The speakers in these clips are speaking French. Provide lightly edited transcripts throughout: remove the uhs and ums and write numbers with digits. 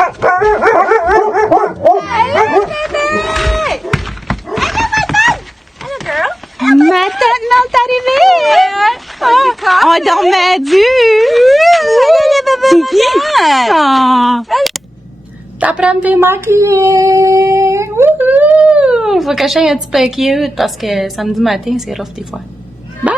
Ma tante est arrivée! On dormait C'est qui? T'apprends à me maquiller! Wouhou! Faut que je sois un petit peu cute parce que samedi matin, c'est rough des fois. Bye!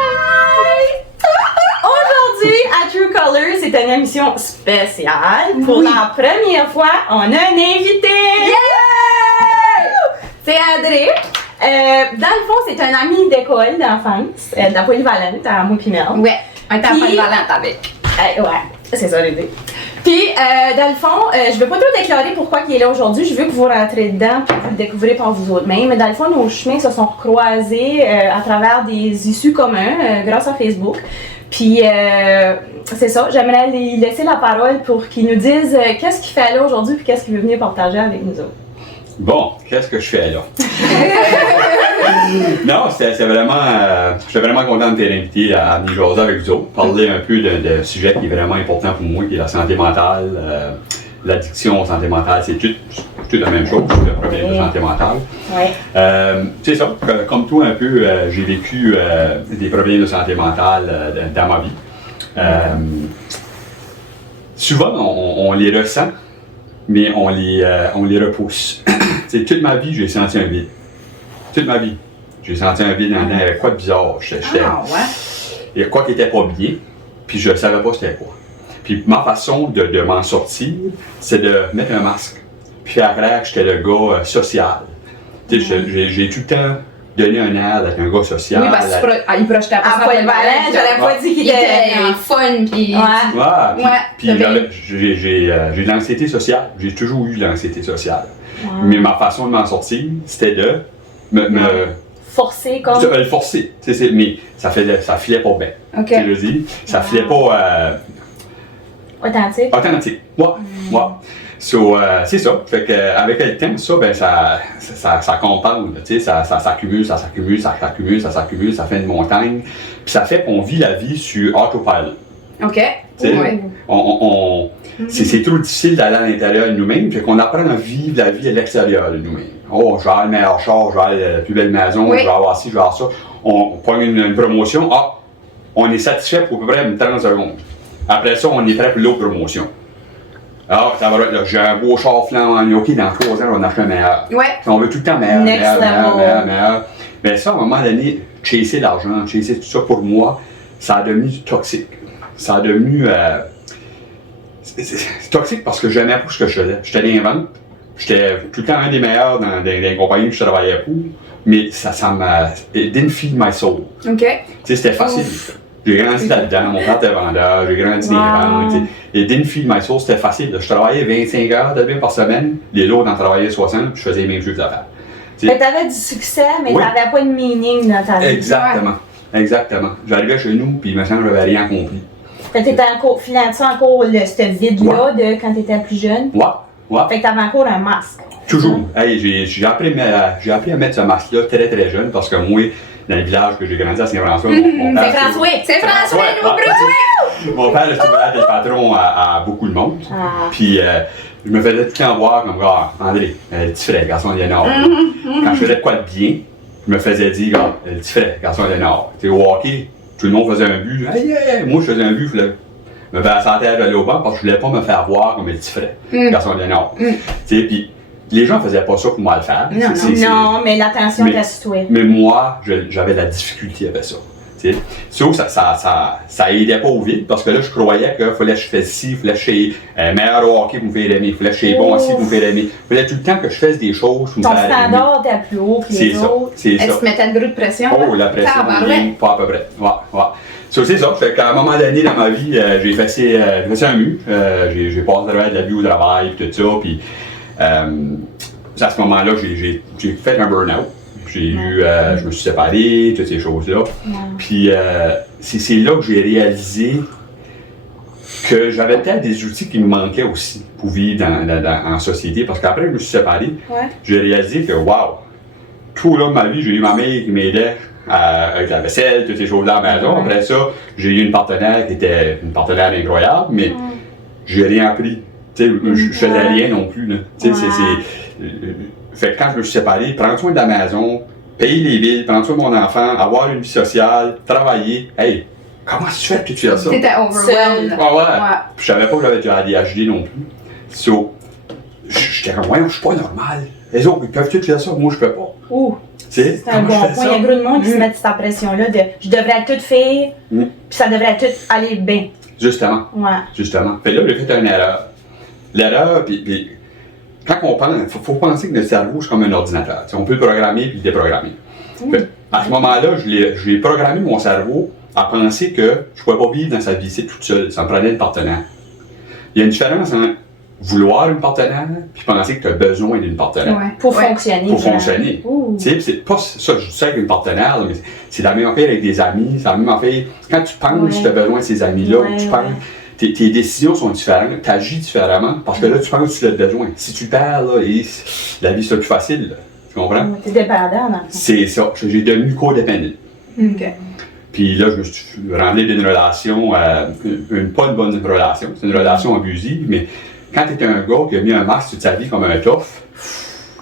Aujourd'hui, à True Colors, c'est une émission spéciale. Pour la première fois, on a un invité! Yeah! C'est André. Dans le fond, c'est un ami d'école d'enfance, de la polyvalente à moi pis Mel. Ouais, on est en polyvalente avec. Ouais, c'est ça l'idée. Puis, dans le fond, je vais pas tout déclarer pourquoi il est là aujourd'hui. Je veux que vous rentrez dedans et que vous le découvrez par vous autres-mêmes. Mais dans le fond, nos chemins se sont croisés à travers des issues communs grâce à Facebook. Puis, c'est ça, j'aimerais lui laisser la parole pour qu'il nous dise qu'est-ce qu'il fait là aujourd'hui puis qu'est-ce qu'il veut venir partager avec nous autres. Bon, qu'est-ce que je fais là? Non, c'est vraiment. J'étais vraiment content de t'être invité à venir jaser avec vous autres, parler un peu de sujet qui est vraiment important pour moi, qui est la santé mentale. L'addiction aux santé mentale, c'est tout la même chose, le problème de santé mentale. Ouais. C'est ça, comme toi un peu, j'ai vécu des problèmes de santé mentale dans ma vie. Souvent, on les ressent, mais on les repousse. Toute ma vie, j'ai senti un vide. Toute ma vie, j'ai senti un vide dans il y avait quoi de bizarre. Il y a quoi qui était pas bien, puis je savais pas c'était quoi. Puis ma façon de m'en sortir, c'est de mettre un masque. Puis après, j'étais le gars social. J'ai tout le temps donné un air d'être un gars social. Oui, parce qu'il projetait pas ça. J'aurais pas dit qu'il était fun, puis... Puis j'ai de l'anxiété sociale. J'ai toujours eu de l'anxiété sociale. Mais ma façon de m'en sortir, c'était de me forcer comme... Le forcer. Mais ça filait pas bien. OK. Je dis, ça filait pas... Authentique. Authentique. Ouais. So, c'est ça. Fait qu'avec le temps, ça, ben, ça compound. Ça s'accumule, ça fait une montagne. Puis ça fait qu'on vit la vie sur autopilot. OK. C'est trop difficile d'aller à l'intérieur de nous-mêmes, puis qu'on apprend à vivre la vie à l'extérieur de nous-mêmes. Oh, je vais avoir le meilleur char, je vais avoir la plus belle maison, je vais avoir ci, je vais avoir ça. On prend une promotion, on est satisfait pour à peu près 30 secondes. Après ça, on est prêt pour l'autre promotion. Alors, ça va être là, j'ai un beau char flanc en OK, dans 3 ans, on va en acheter un meilleur. On veut tout le temps meilleur. Mais ça, à un moment donné, chasser l'argent, chasser tout ça, pour moi, ça a devenu toxique. Ça a devenu... c'est toxique parce que je n'aimais pas ce que je faisais. J'étais dans les ventes, j'étais tout le temps un des meilleurs dans les compagnies que je travaillais pour, mais ça m'a... It didn't feed my soul. OK. C'était facile. J'ai grandi là-dedans, mon père était vendeur, j'ai grandi dans les ventes. It didn't feed my soul, c'était facile. Je travaillais 25 heures de par semaine, les autres en travaillaient 60, puis je faisais les mêmes choses à faire. Fait que t'avais du succès, mais t'avais pas de meaning dans ta vie. Exactement. J'arrivais chez nous, puis il me semble que j'avais rien compris. Fait que t'étais encore, finançais encore ce vide-là de quand t'étais plus jeune? Ouais. Fait que t'avais encore un masque. Toujours. Hey, j'ai appris à mettre ce masque-là très très jeune parce que moi, dans le village que j'ai grandi à Saint-François, mon père... C'est François, Nouveau-Brunswick! Mon père, c'était le patron à beaucoup de monde. Puis je me faisais tout le temps voir comme, André, le petit frère, garçon de Nord. Quand je faisais de quoi de bien, je me faisais dire, le petit frère, garçon de Nord. Tu sais, au hockey, tout le monde faisait un but. Moi, je faisais un but, je voulais me faire santé à aller au banc parce que je voulais pas me faire voir comme le petit frère, garçon de Nord. Tu sais, puis les gens faisaient pas ça pour moi le faire. Non, mais l'attention reste sur toi. Mais moi, j'avais de la difficulté avec ça. Sauf que ça aidait pas au vide parce que là, je croyais qu'il fallait que je fasse ci, il fallait que je sois meilleur au hockey pour me faire aimer, il fallait que je sois bon aussi pour me faire aimer. Il fallait tout le temps que je fasse des choses pour me faire aimer. Ton standard était plus haut que les autres. C'est ça. Est-ce que tu mettais une grosse pression? Oh, la pression, pas à peu près. Ouais. C'est ça. Fait qu'à un moment donné dans ma vie, j'ai fait un mur. J'ai passé à travers de la vie au travail et tout ça. Puis à ce moment-là, j'ai fait un burn-out. Je me suis séparé, toutes ces choses-là. Puis c'est là que j'ai réalisé que j'avais peut-être des outils qui me manquaient aussi pour vivre en société. Parce qu'après, je me suis séparé, j'ai réalisé que, tout là de ma vie, j'ai eu ma mère qui m'aidait avec la vaisselle, toutes ces choses-là à la maison. Après ça, j'ai eu une partenaire qui était une partenaire incroyable, mais j'ai rien appris Tu sais, je faisais rien non plus, là. Tu sais, fait que quand je me suis séparé, prendre soin de la maison, payer les billes, prendre soin de mon enfant, avoir une vie sociale, travailler. Hey, comment tu fais que tu fais ça? T'étais overwhelmed. Ouais. Puis je savais pas que j'avais du ADHD non plus. So, j'étais comme, ouais, je suis pas normal. Les autres, ils peuvent tous faire ça, moi je peux pas. Ouh. C'est un bon point. Il y a gros de monde qui se met cette pression-là de je devrais tout faire, puis ça devrait tout aller bien. Justement. Ouais. Justement. Fait là, j'ai fait une erreur. L'erreur, puis quand on pense, il faut penser que notre cerveau, c'est comme un ordinateur. T'sais, on peut le programmer puis le déprogrammer. Fait, à ce moment-là, j'ai programmé mon cerveau à penser que je ne pouvais pas vivre dans sa vie ici toute seule. Ça me prenait une partenaire. Il y a une différence entre vouloir une partenaire puis penser que tu as besoin d'une partenaire. Ouais. Pour fonctionner. Pour fonctionner. Ouh. Tu sais, c'est pas ça, je sais avec une partenaire, là, mais c'est la même affaire avec des amis, c'est la même affaire. Quand tu penses que tu as besoin de ces amis-là, ou tu penses, tes décisions sont différentes, tu agis différemment, parce que là, tu penses que tu as besoin. Si tu perds, là, la vie sera plus facile. Là. Tu comprends? T'es dépendant, dans le fond. C'est ça. J'ai devenu codépendant. OK. Puis là, je me suis rendu d'une relation, pas une bonne relation, c'est une relation abusive, mais quand tu es un gars qui a mis un masque sur ta vie comme un tough,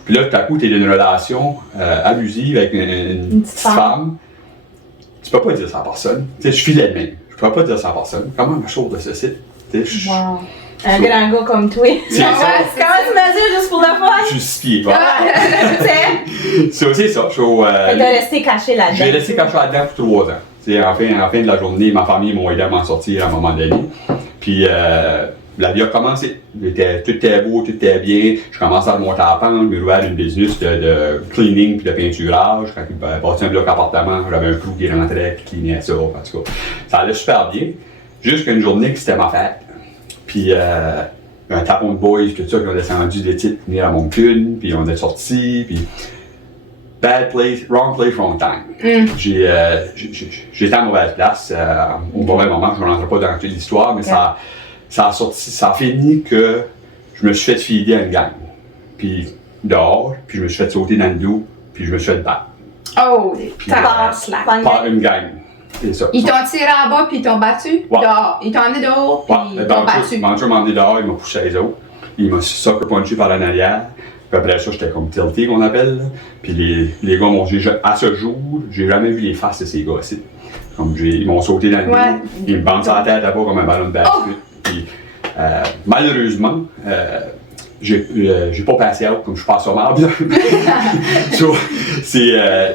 puis là, tout à coup, tu es dans une relation abusive avec une petite femme, tu peux pas dire ça à personne. Tu sais, je suis fidèle même. Je peux pas dire ça à personne. Comment ma chose de ce site? Wow. Un grand gars comme toi. C'est ça. Comment tu mesures juste pour le fun? Justifié, voilà. C'est ça. T'as resté caché là-dedans. J'ai resté caché là-dedans pour 3 ans. T'sais, en fin de la journée, ma famille m'a aidé à m'en sortir à un moment donné. Puis la vie a commencé. Tout était beau, tout était bien. Je commençais à monter à la pente. J'ai ouvert une business de cleaning puis de peinturage. Quand il bâtit un bloc appartement, j'avais un clou qui rentrait et qui cleanait ça. En tout cas, ça allait super bien. Jusqu'à une journée que c'était ma fête. Puis un tapon de boys, tout ça, qui ont descendu des titres venir à Moncton, puis on est sortis, puis bad place, wrong time. J'étais à mauvaise place, au mauvais moment, je ne rentre pas dans toute l'histoire, mais ça a fini que je me suis fait filer à une gang. Puis dehors, puis je me suis fait sauter dans le dos, puis je me suis fait battre. Oh, Par une gang. C'est ça. Ils t'ont tiré en bas puis ils t'ont battu? Ouais. Dehors. Ils t'ont emmené dehors puis ils t'ont battu. Mon m'a emmené dehors, il m'a poussé les autres. Il m'a sucker punché par la arrière. Puis après ça, j'étais comme tilté qu'on appelle. Là. Puis les gars m'ont dit, à ce jour, j'ai jamais vu les faces de ces gars-ci. Comme ils m'ont sauté dans le dos, ils me bandent sur la tête là-bas comme un ballon de basket. Puis malheureusement, j'ai pas passé out comme je passe au marbre. Puis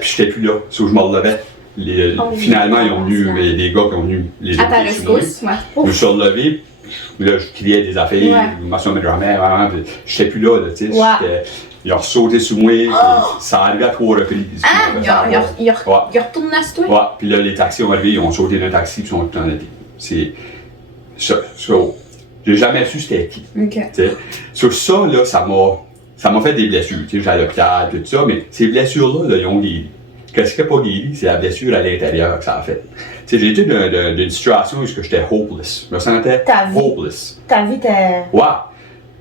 j'étais plus là, je me relevais. Finalement, ils ont venu, des gars qui ont venu les à ta rescousse, je me suis relevé, là, je criais des affaires, je me suis mis de la mer, j'étais plus là, tu sais. Ils ont sauté sur moi, ça arrivait à 3 reprises. Ils retournent sur toi? Ouais, puis là, les taxis ont arrivé, ils ont sauté d'un taxi, puis ils sont tout en été. C'est ça. J'ai jamais su c'était qui. Sur ça, là, ça m'a fait des blessures. J'allais à l'hôpital, tout ça, mais ces blessures-là, ils ont guéri. Qu'est-ce qui n'a pas guéri, c'est la blessure à l'intérieur que ça a fait. J'ai été d'une situation où j'étais hopeless. Je me sentais hopeless. Ta vie, t'es... Ouais.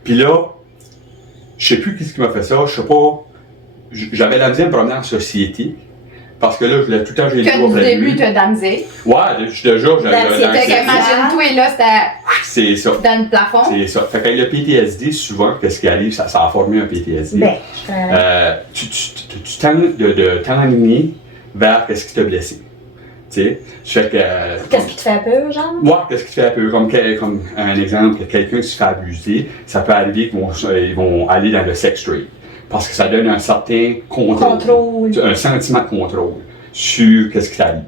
Puis là, je sais plus qui m'a fait ça, je sais pas. J'avais la misère de me promener en société. Parce que là, je voulais tout le temps, j'ai les doigts prévus. Au début, tu as d'amzé. Ouais, déjà, j'avais imagine-toi, là, c'était... C'est ça. Dans le plafond. C'est ça. Fait que le PTSD, souvent, qu'est-ce qui arrive, ça a formé un PTSD. Tu tentes de t'enligner vers qu'est-ce qui t'a blessé. Tu sais, fait que... Qu'est-ce qui te fait peur, genre? Ouais, qu'est-ce qui te fait peur? Comme un exemple, que quelqu'un qui se fait abuser, ça peut arriver qu'ils vont aller dans le sex trade. Parce que ça donne un certain contrôle. Un sentiment de contrôle sur qu'est-ce qui t'arrive.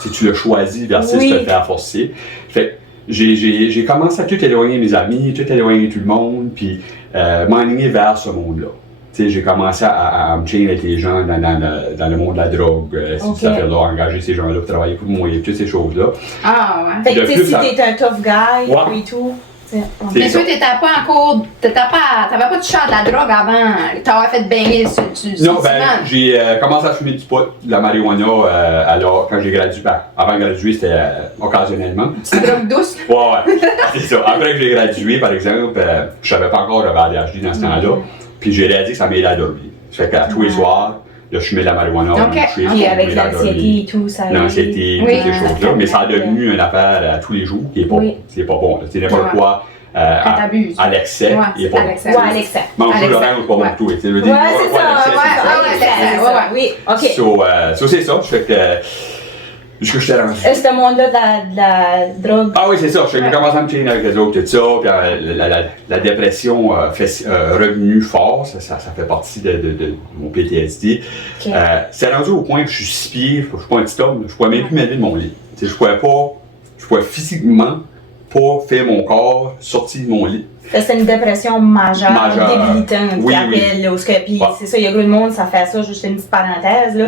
Si tu l'as choisi versus te faire forcer. Fait j'ai commencé à tout éloigner mes amis, tout éloigner tout le monde, puis m'enligner vers ce monde-là. J'ai commencé à me changer avec les gens dans le monde de la drogue, cette affaire-là, engager ces gens-là pour travailler pour moi, et toutes ces choses-là. Ah ouais. Fait que si t'es un tough guy et tout. Mais toi, t'avais pas touché à de la drogue avant, t'avais fait baigner sur non, j'ai commencé à fumer du pot, de la marijuana, alors quand j'ai gradué, avant de graduer, c'était occasionnellement. C'est une drogue douce? Ouais, c'est ça. Après que j'ai gradué, par exemple, je savais pas encore que j'avais ADHD dans ce temps-là, puis j'ai réalisé que ça m'aidait à dormir. Ça fait qu'à tous les soirs, là, je fumais de la marijuana, et avec l'anxiété et tout, ça l'anxiété, toutes ces choses-là, mais ça a devenu une affaire à tous les jours qui est pas bon. C'est n'importe quoi. Quand t'abuses. à l'excès Ouais, et pas à l'excès. Ouais, à l'excès. Mange À l'orange l'excès. pas Ouais. beaucoup. Tu veux Ouais, dire, c'est ça. l'excès, Ouais, c'est ça. ouais, l'excès, ouais, oui. OK. So, c'est ça. Je fais que. Jusque je t'ai rendu. Ce monde-là de la drogue. Ah oui, c'est ça. J'ai commencé à me chaîner avec les autres, tout ça. Puis la dépression revenue fort. Ça fait partie de mon PTSD. OK. C'est rendu au point que je suis 6 pieds. Je suis pas un petit homme. Je pouvais même plus m'élever de mon lit. Tu sais, je pouvais physiquement pas faire mon corps sortir de mon lit. C'est une dépression majeure, débilitante, Oui, qui appelle, là, où ce que, puis c'est ça, il y a gros de monde, ça fait ça, juste une petite parenthèse, là.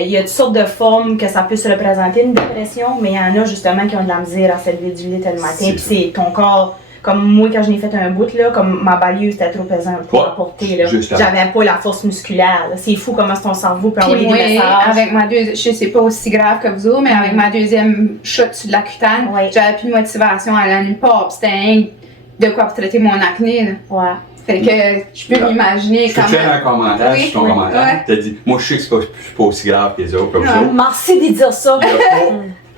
Il y a toutes sortes de formes que ça peut se représenter, une dépression, mais il y en a justement qui ont de la misère à se lever du lit le matin, puis c'est ton corps, comme moi quand je n'ai fait un bout, là, comme ma balieuse était trop pesante pour apporter, là. J'avais pas la force musculaire, là. C'est fou comment ton cerveau peut envoyer des messages. Avec ma deuxième, je sais c'est pas aussi grave que vous autres, mais avec ma deuxième shot sur de la cutane, j'avais plus de motivation à aller nulle part, puis c'était de quoi pour traiter mon acné, là. Ouais. Fait que je peux m'imaginer comment. Je peux te faire un commentaire sur ton commentaire. T'as dit, moi je sais que c'est pas aussi grave que les autres, comme ça. Merci de dire ça.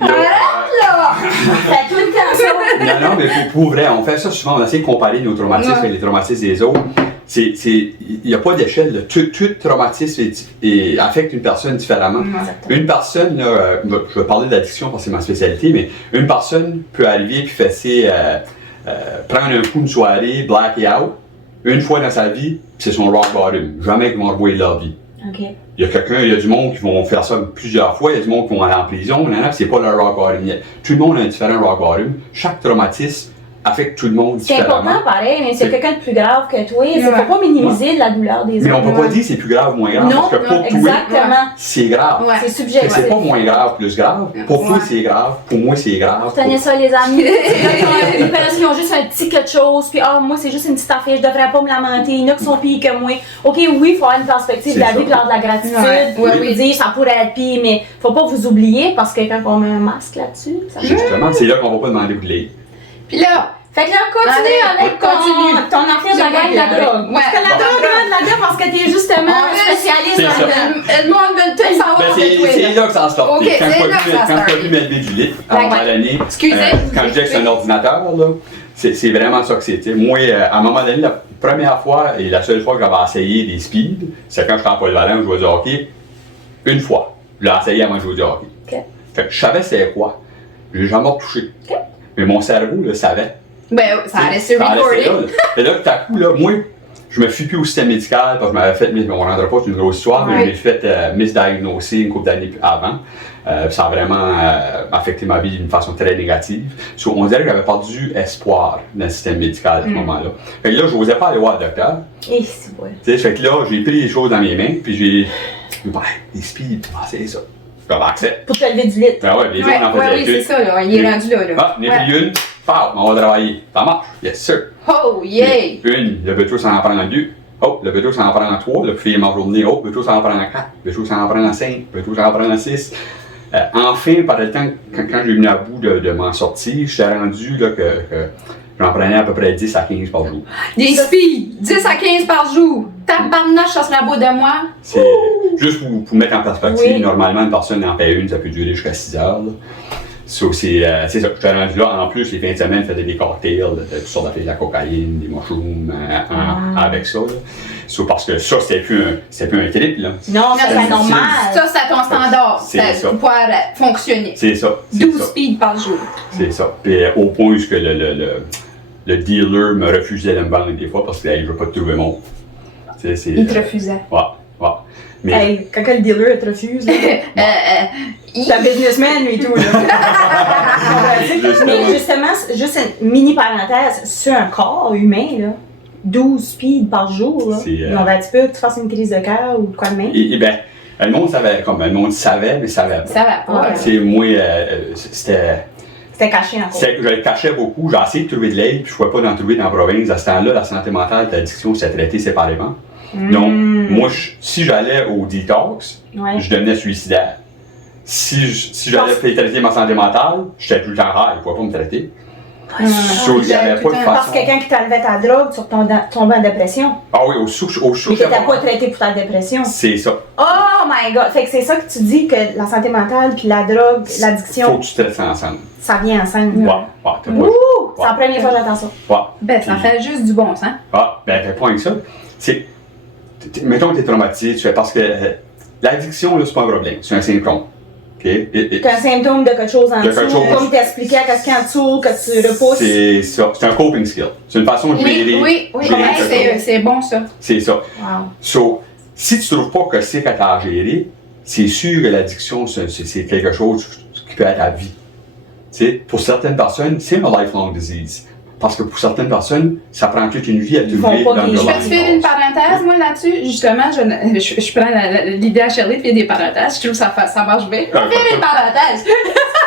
Là! Fais tout le temps ça. Non, mais pour vrai, on fait ça souvent, on essaie de comparer nos traumatismes avec les traumatismes des autres. Il n'y a pas d'échelle, là. Tout traumatisme affecte une personne différemment. Une personne, là, je vais parler d'addiction parce que c'est ma spécialité, mais une personne peut arriver et prendre un coup une soirée, black out, une fois dans sa vie, c'est son rock bottom. Jamais qu'ils vont revoir leur vie. Okay. Il y a du monde qui vont faire ça plusieurs fois, il y a du monde qui vont aller en prison, c'est pas leur rock bottom. Tout le monde a un différent rock bottom. Chaque traumatisme affecte tout le monde différemment. C'est important pareil, mais c'est quelqu'un de plus grave que toi. Il ne faut pas minimiser la douleur des autres. Mais on peut pas dire que c'est plus grave ou moins grave, non, parce que pour exactement. toi, c'est grave. Ouais. C'est subjectif. C'est pas moins grave, plus grave. Pour toi, c'est grave. Pour moi, c'est grave. Tenez ça, les amis. Les personnes qui ont juste un petit quelque chose, puis moi, c'est juste une petite affaire, je devrais pas me lamenter. Il y en a qui sont pires que moi. OK, oui, il faut avoir une perspective de la vie, puis avoir de la gratitude. Oui. Dire, ça pourrait être pire, mais faut pas vous oublier, parce que quand on met un masque là-dessus, ça justement, c'est là qu'on va pas demander de l'aide. Puis là, fait que là, continue avec ton affaire de la gang de la drogue. Ouais. Parce que la drogue de la drogue, parce que t'es justement spécialiste dans le monde veut tout savoir. C'est là que ça en sort. Okay, quand je n'ai pas pu m'élever du lit, à un moment donné, quand je dis que c'est un ordinateur, là, c'est vraiment ça que c'était. Moi, à un moment donné, la première fois et la seule fois que j'avais essayé des speeds, c'est quand j'étais en polyvalent, je jouais du hockey. Une fois. Je l'ai essayé avant de jouer du hockey. Okay. Fait que je savais c'était quoi. Je l'ai jamais retouché. Okay. Mais mon cerveau le savait. Ben, ça allait se recorder. Et là, tout à coup, là, moi, je me fie plus au système médical parce que je m'avais fait, on ne rendra pas, c'est une grosse histoire, mais je m'ai fait misdiagnoser une couple d'années avant. Ça a vraiment affecté ma vie d'une façon très négative. On dirait que j'avais perdu espoir dans le système médical à ce moment-là. Fait que là, je n'osais pas aller voir le docteur. Et c'est vrai. Fait que là, j'ai pris les choses dans mes mains, puis j'ai dit, des speeds, c'est ça. J'avais accès. Pour te lever du lit. Ben ouais, les autres en faisaient oui, c'est ça, là. Il est rendu là. Ah, on a pris une, on va travailler. Ça marche, yes sir. Oh, yeah! Une, le veto, ça en prend 2. Oh, le veto, ça en prend 3. Le plus ma journée, oh, le veto, ça en prend 4. Le veto, ça en prend 5. Le veto, ça en prend 6. Enfin, par le temps, quand j'ai venu à bout de m'en sortir, je suis rendu là, que j'en prenais à peu près 10 à 15 par jour. Des speeds! 10 à 15 par jour! Tabarnache, ça serait beau de moi! C'est juste pour mettre en perspective, normalement, une personne en paie une, ça peut durer jusqu'à 6 heures. Là. So, c'est ça, je suis rendu là. En plus, les fins de semaine, je faisais des cocktails, toutes sortes d'affaires, de la cocaïne, des mushrooms, avec ça. Là. So, parce que ça, c'était plus un trip. Là. Non, c'est normal. Ça, c'est ton standard. C'est ça. Pour pouvoir fonctionner. C'est ça. 12 speeds par jour. C'est ça. Puis au point où le dealer me refusait de me vendre des fois parce que je ne veux pas te trouver mon. Il te refusait. Ouais. Mais... Hey, quand le dealer te refuse, c'est un businessman lui et tout. Là. Mais justement, juste une mini parenthèse, c'est un corps humain, là. 12 speeds par jour, là. On va un petit peu que tu fasses une crise de cœur ou de quoi de même. Et bien, le monde savait, le monde savait, mais savait pas. Ça va pas. Moi, c'était caché encore. Je le cachais beaucoup. J'ai essayé de trouver de l'aide, puis je ne pouvais pas en trouver dans la province. À ce temps-là, la santé mentale et l'addiction s'étaient traitées séparément. Donc, moi, si j'allais au detox, je devenais suicidaire. Si j'allais traiter ma santé mentale, j'étais tout le temps rare, il ne pouvait pas me traiter. Il n'y avait pas de façon. Parce que quelqu'un qui t'enlevait ta drogue, tu tombais en dépression. Ah oui, au souche. Mais tu n'étais pas traité pour ta dépression. C'est ça. Oh my god! Fait que c'est ça que tu dis que la santé mentale puis la drogue, l'addiction. Faut que tu traites ça ensemble. Ça vient ensemble. Ouais, t'as pas. Ouh! C'est la première fois que j'entends ça. Ouais. Ben, ça fait juste du bon sens. Ah, ben, fais pas avec ça. Mettons que t'es traumatisé, tu fais parce que l'addiction, là, c'est pas un problème, c'est un symptôme. Okay? C'est un symptôme de quelque chose en De dessous, quelque chose. comme t'expliquais qu'est-ce qu'il y a en dessous, que tu repousses. C'est ça, c'est un coping skill. C'est une façon de gérer. Oui, gérer quelque chose. c'est bon ça. C'est ça. Wow. So, si tu trouves pas que c'est que t'as à gérer, c'est sûr que l'addiction, c'est quelque chose qui peut être à vie. T'sais, pour certaines personnes, c'est un lifelong disease. Parce que pour certaines personnes, ça prend toute une vie à te vont vivre pas dans le guérir. Je peux te faire une parenthèse, moi, là-dessus. Justement, je prends l'idée à Shirley de faire des parenthèses. Je trouve que ça marche bien. On fait une parenthèse.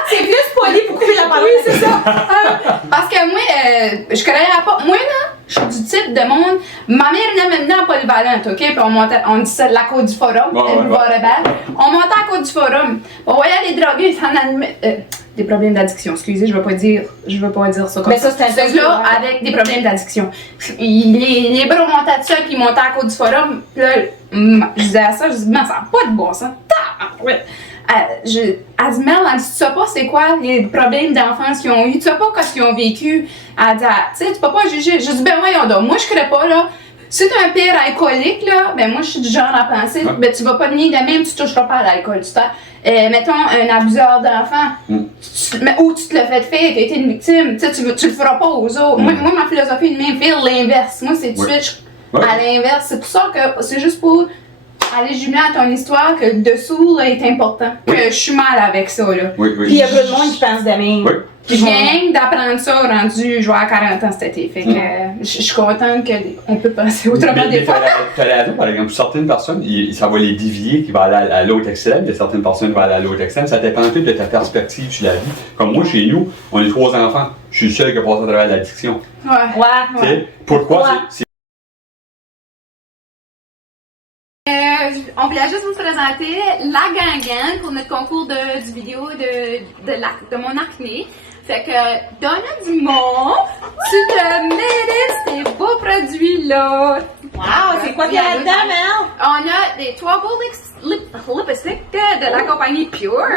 C'est plus poli pour couper la parole. Oui, c'est ça. Parce que moi, je connais pas. Moi, là, je suis du type de monde. Ma mère venait me mener en polyvalente, OK? Puis on dit ça de la Côte du Forum. On montait à la Côte du Forum. On voyait les drogués, des problèmes d'addiction, excusez, je veux pas dire ça comme mais ça. C'est un ceux-là avec des problèmes d'addiction. Les bros montaient de ça, puis ils montaient à la Côte du Forum. Puis là, je disais à ça, je dis, mais ça n'a pas de bon sens. Elle dit, Mel, elle dit, tu sais pas c'est quoi les problèmes d'enfance qu'ils ont eu, tu sais pas qu'est-ce qu'ils ont vécu. Elle dit, tu sais, tu peux pas juger. Je dis, ben voyons donc, moi je crée pas, là. Si t'es un père alcoolique, là, ben moi je suis du genre à penser, ben tu vas pas venir de même, tu toucheras pas à l'alcool, mettons un abuseur d'enfant, ou tu te l'as fait faire, t'as été une victime, tu le feras pas aux autres. Moi, ma philosophie de même, faire l'inverse. Moi, c'est tout de suite à l'inverse. C'est pour ça que c'est juste pour aller jumeler à ton histoire que le dessous là, est important. Que je suis mal avec ça. Là. Oui. Puis il y a peu de monde qui pense de même. Oui. Je viens d'apprendre ça rendu, je vais à 40 ans cet été. Fait que je suis contente qu'on peut penser autrement des fois. Tu as raison, par exemple, pour certaines personnes, ça va les dévier qui vont aller à l'autre extrême, et certaines personnes vont aller à l'autre extrême. Ça dépend tout de ta perspective sur la vie. Comme moi, chez nous, on est 3 enfants. Je suis le seul qui a passé à travers l'addiction. Ouais. Pourquoi? On voulait juste vous présenter la gangan pour notre concours du vidéo de mon acné. Fait que, Donna Dumont, tu te mérites ces beaux produits-là. Wow, c'est quoi qu'il y a là-dedans, Mel? On a des 3 beaux lipsticks de la compagnie Pure.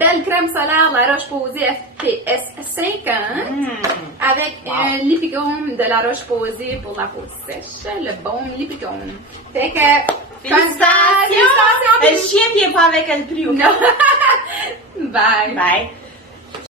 Belle crème solaire La Roche-Posay FPS 50. Avec un lipicone de La Roche-Posay pour la peau sèche. Le bon lipicone. Fait que, félicitations! Le chien qui est pas avec elle plus. Non. Bye. Bye.